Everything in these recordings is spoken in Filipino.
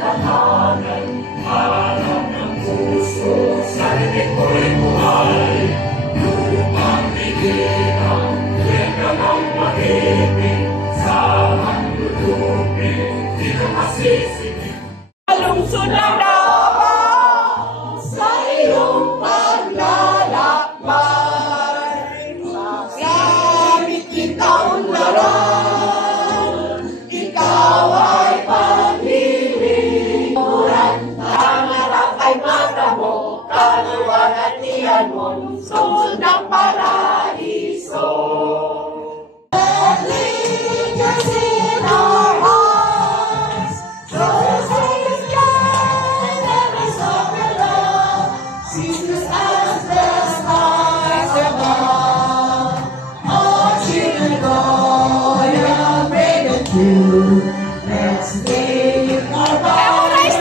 Ilanganan, harap ng puso, sarili ko'y buhay. Lupang bigyan, kwenta ng mahimik, sa handudupin, di na masisipin. Alungsod ng Davao, sa iyong paglalakbay, gamit kita unlaran, ikaw ay paglilingkuran, ang harap ay mata mo, kaluwag at iyan mo, lungsod ng paraiso. Let's make our vows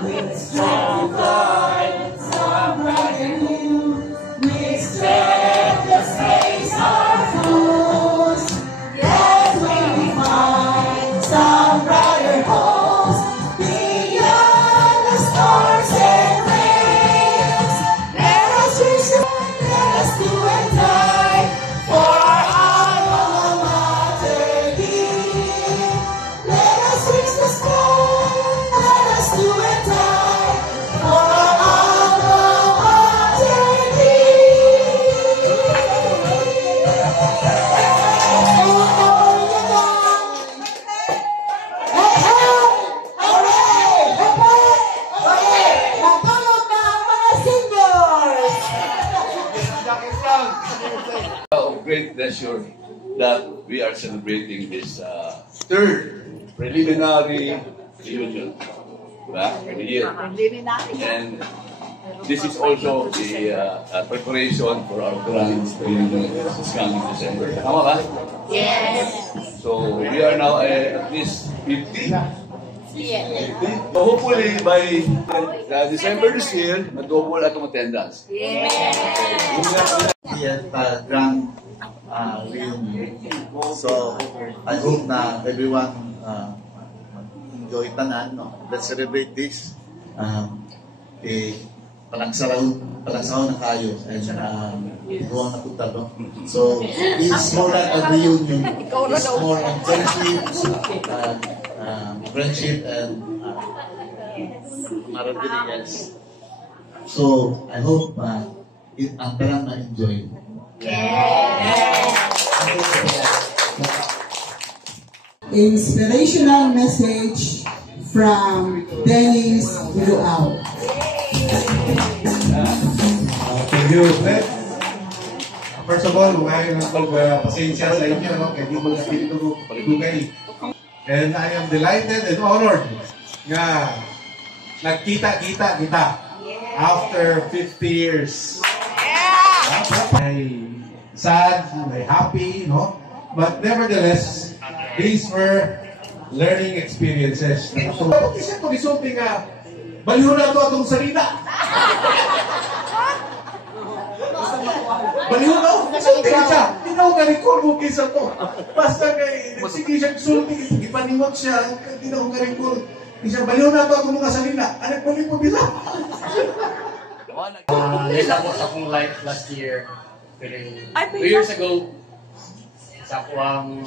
with strong pride, some pride in you. We strength the space our foes. Yes, we find some brighter hopes beyond the stars and rains. Let us reach the light, let us do and die for our alma mater. Let us reach the sky, let us do and die for our alma mater. Of great pleasure that we are celebrating this third preliminary reunion every year. And this is also the preparation for our grand reunion this coming December. Tama ba? Yes. So we are now at least 50. Yes. So hopefully by December this year, mag-double atong attendance. Yes. Grand reunion. So I hope na everyone enjoy tanan. No? Let's celebrate this. Palangsaraw na kayo and iguang na punta. No? So it's more like a reunion. It's more on friendship and marabilities. So I hope ang parang na-enjoy. Inspirational message from Dennis Luau. Thank you, Fred. First of all, ngayon ang pasensya sa inyo, no? Kaya di ko lang espiritu kayo. And I am delighted and honored nga nagkita-kita kita after 50 years. May sad, may happy, no? But nevertheless, these were learning experiences. So, bakit isa ito gisulti nga, baliw na ito atong salita. Baliw na ito, gisulti ka siya. Hindi na ako na-record mo kisa ito. Basta kay, sige siya gisulti, ipaniwag siya, hindi na ako na-record. Isa, baliw na ito atong mga salita. Anak ko rin mo bila. Natapos akong life last year. 2 years ago, sa akong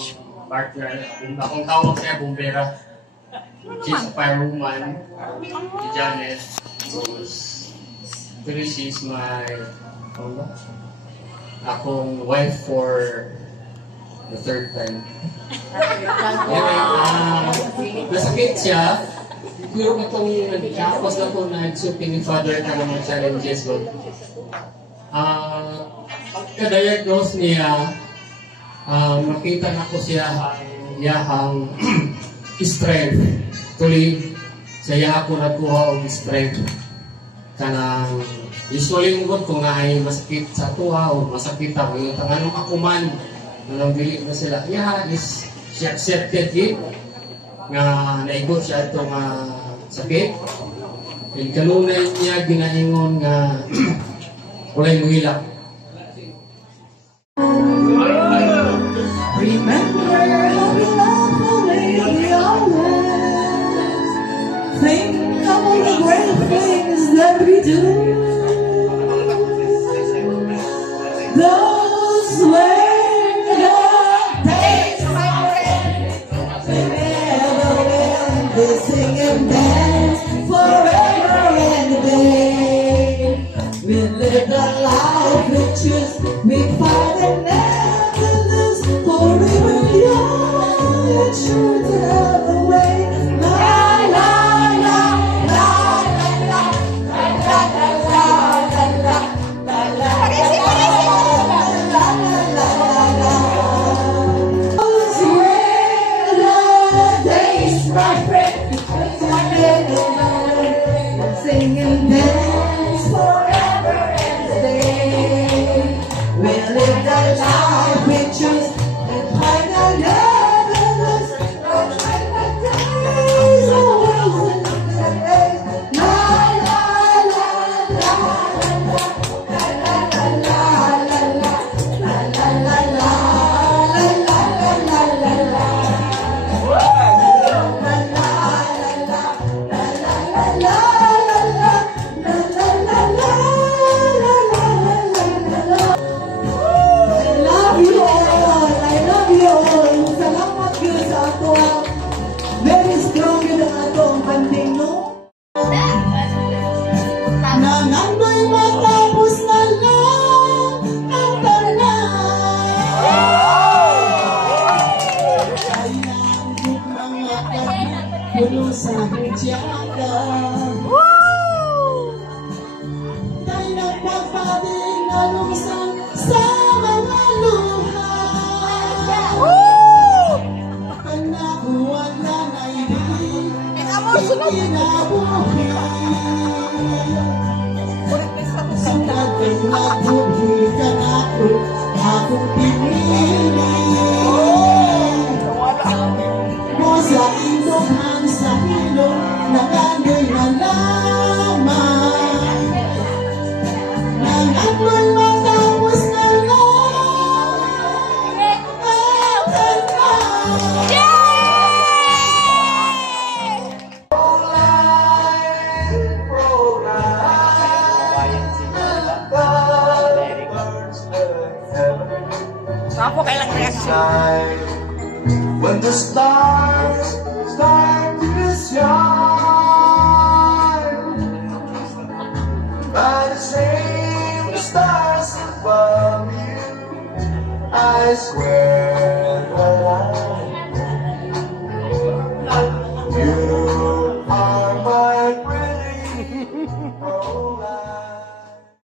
partner, akong tawag siya, Bumbera. She's a firewoman, si Janet. Actually, she's my akong wife for the third time. Anyway, nasakit siya. Pero itong tapos na po nag-suping ni Father ka ng mga challenges ko. Pagka-diagnose niya, makita na ko siya yahang strength. Tuloy, sa yaha ko nakuha og strength. Kanang, usually mo kung naay masakit sa tuha o masakit ang yung tanganong akuman, nang bili na sila, yaha is she accepted it. Nga naigot siya itong sakit. And kanunay niya ginahingon nga walay muhilak. Remember how we love the way we always that we do. Those were the days, my friend. We never will be singing dance forever and a day. We live the life we choose, we fight and never lose. Forever young, you're true to have the way. La la la la la la la la la la la la la. Those were the days, my friend. Singing dance forever and a day. We live the life we choose and find our never lose. The days always in the day. La la la la la la la la la la la la la Nangandoy matapos na lang ang tanan. Ay nandun mga kanya puno sa hudyada. Ay nagpapating na lungsang sa mga luha. Panakuan na naibig ikinabuhi. Sinagay na tuloy ka na akong pinili. Mo sa indong sa hilo, nakandoy na lamang. Nangandoy matapos na lang ang tanan. Ako kailang reaction. When the stars start to shine, by the same stars above you, I swear that I